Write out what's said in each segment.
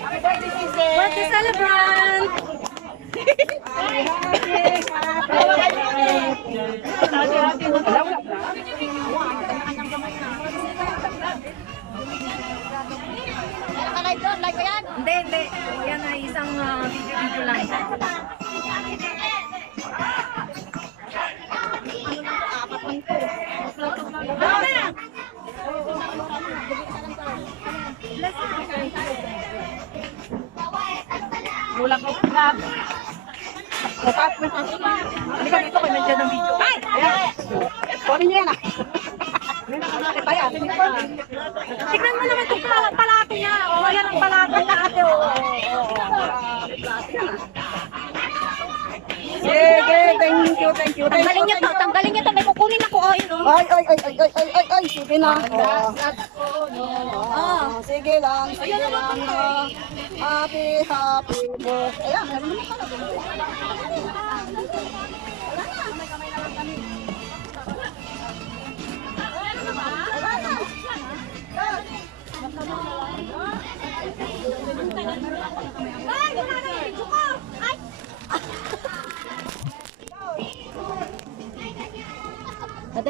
Birthday celebrant! Live ba yan? Hindi, hindi. Yan ay isang video lang. Mula ko vlog. Hindi ka dito kayo nandiyan ng video. Ay! Ayan. Kunin niyo yan ah. Tignan mo naman itong palato niya. O, yan ang palato niya ate. Sige, thank you, thank you. Tanggalin niyo to, tanggalin niyo to. May kukunin ako. O, yun o. Ay, sige na. Sige lang, sige lang. Happy birthday. Ayan, meron naman pala.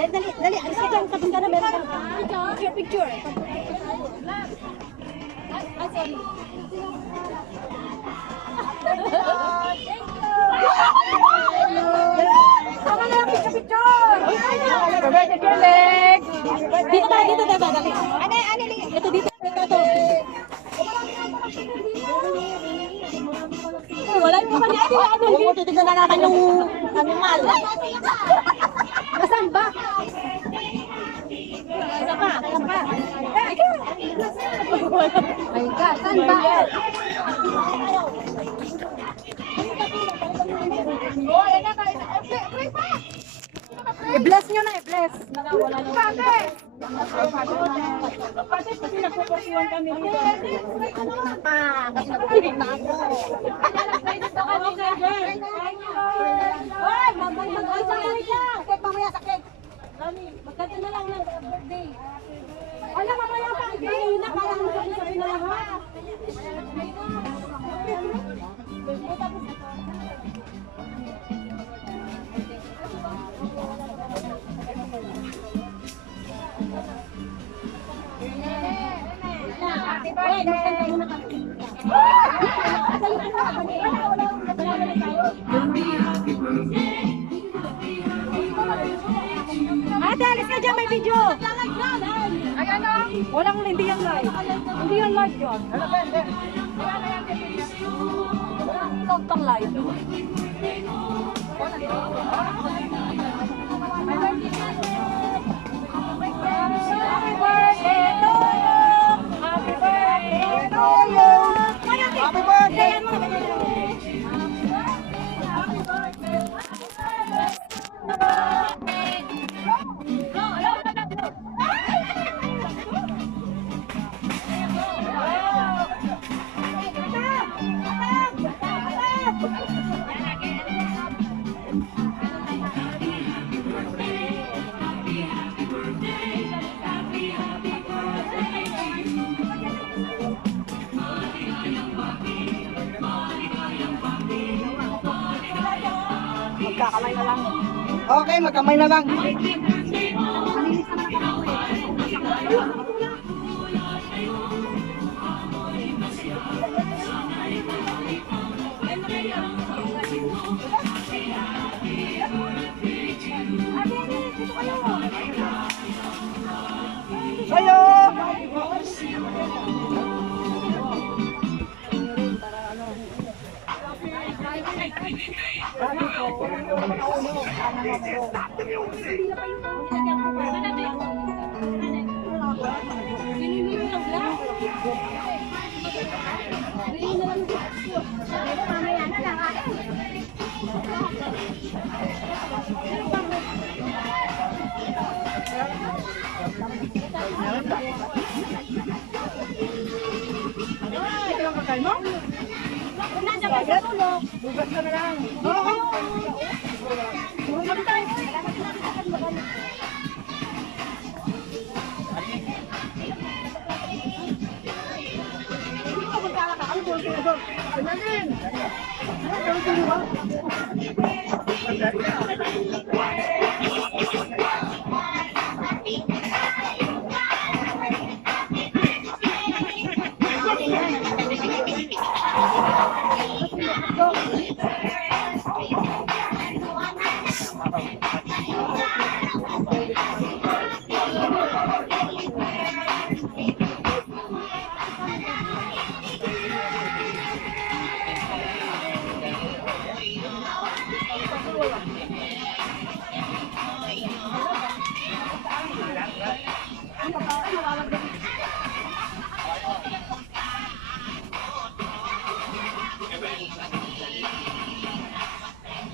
Dali. Alis ka dyan. Kapag ka na meron ka. Picture. Ay, sorry. Sama na lang picture. Dito tayo, dali. Ito, dito. Wala yung mga niya. Titignan na natin yung animal. Saan ba? Saan ba? Ay ka, saan ba? I-bless nyo na, i-bless. Pati kasi nagpupusiwan kami dito. Kasi nagpupusiwan na ako. Hoy, sakit mamaya, sakit. Magkata na lang ng birthday. Alam, mamaya pa, hindi na kaya mo sabi na lang, ha? Happy birthday! Ate, alis ka dyan, may video. Ay, ano? Walang, hindi yan live. Hindi yan live yun. Walang pang live. Happy birthday to you! Happy birthday to you! Happy birthday! Magkakamay na lang. Okay, magkamay na lang. Sayo! Bugas ka na lang. Oo.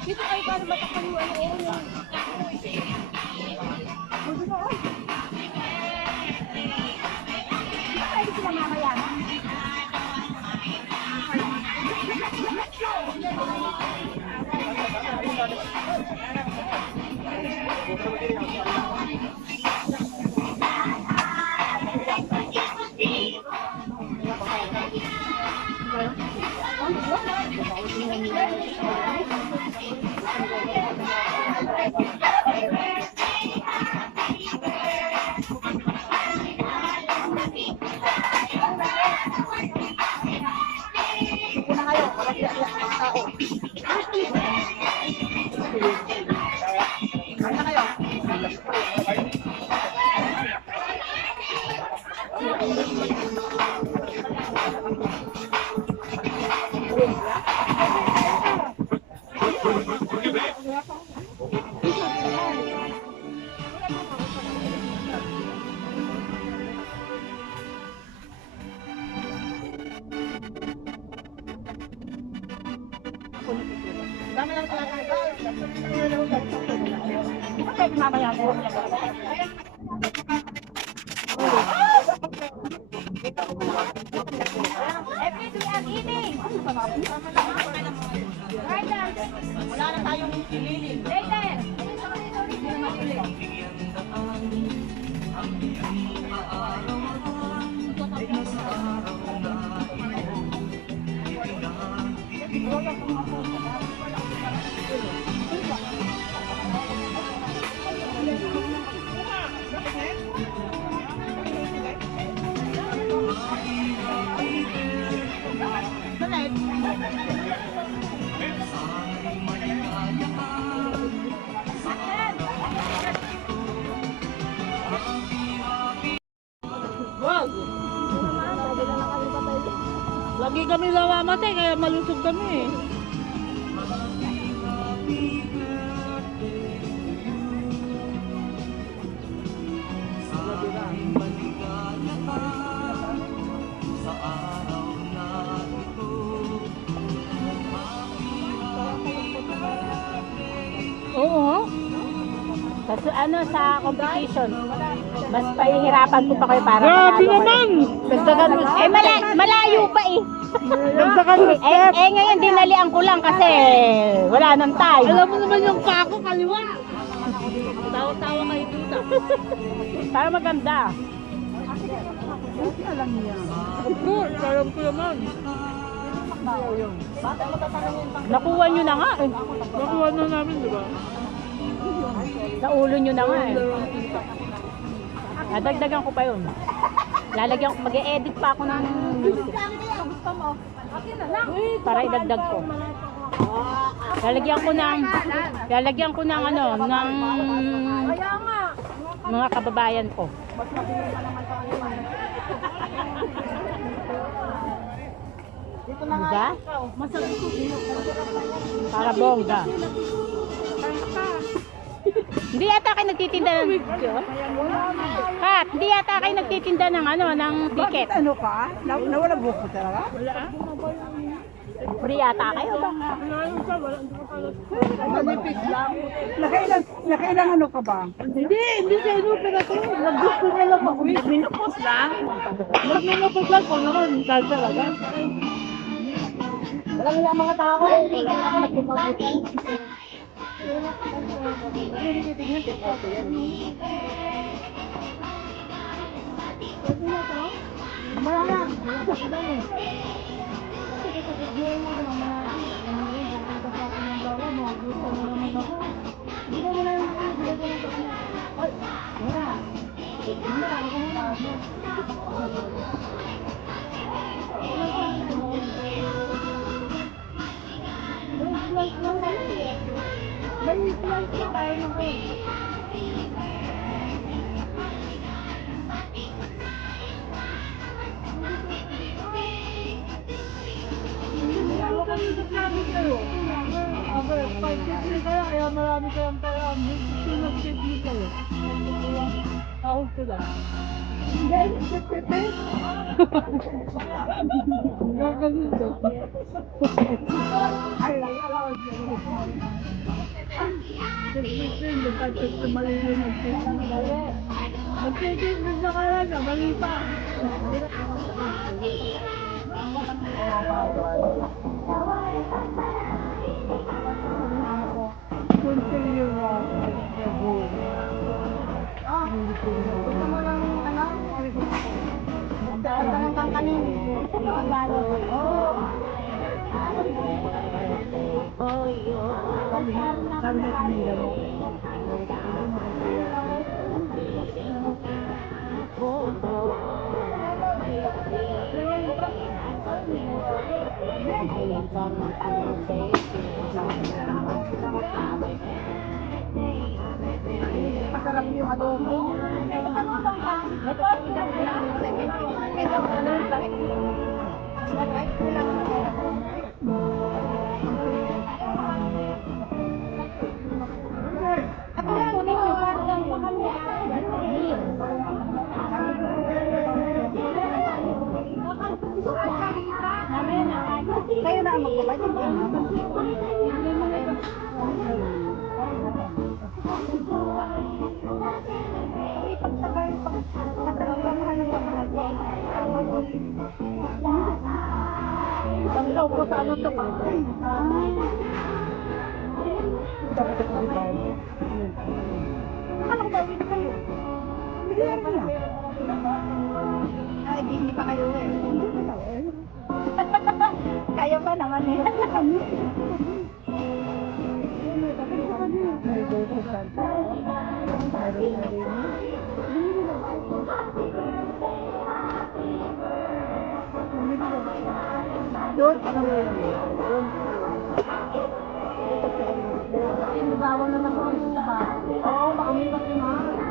Dito kayo para matakpan yung ano. Pwede sila mamaya. Una kayo, para siya ang tao. Una kayo. Dami lang talaga. Pwede mamaya. Every day I'm eating. Right there. Wala na tayong pililing. Right there. Lagi kami namamatay kaya malusog kami. Oo. Kasi ano sa competition, mas pahihirapan ko pa kayo para Grabe manalo kayo. naman! Dagdagan mo. Eh malayo pa eh. Dagdagan mo. Ngayon dinalian ko lang kasi wala nang time. Alam mo naman yung kako kaliwa. Tawa-tawa kayo dito. Para maganda. Of course, alam ko naman. Nakuha nyo na nga eh. Nakuha na namin, di ba? Sa ulo nyo na nga eh. Nadagdagan ko pa yun. Lalagyan ko, mag-e-edit pa ako ng music. Para idagdag ko. Lalagyan ko ng ano, ng mga kababayan ko. Diba? Para bongga. Hindi yata kayo nagtitinda ng Kat, hindi yata kayo nagtitinda ng ano, ng ticket. Ano ka? Nawala buko talaga? Free yata kayo ba? Manipis lang. Nakailang ano ka ba? Hindi sa ino pero ito. Nag-gusto na lang ako. Minupos lang. Nagmamapos lang kung naman. Dahil talaga. Walang lang mga tao. Kaya marami kayong pera. Sunod-sunod kayo. Ako sila. Gagalito. Magtitigil na kalaga, mali pa. Continue na. Gusto mo ng ano? Daan ng kangkanin. Oo. Masarap yung adobo. Kayo na ang magbabayad. Tanggaw ko sa ano to pa. Ano ba yun kayo? Bigyan niya. Ay, hindi pa kayo eh. Kaya pa naman eh. Doon? Bawal na ako sa bahay. Oo, baka may pagkimaan.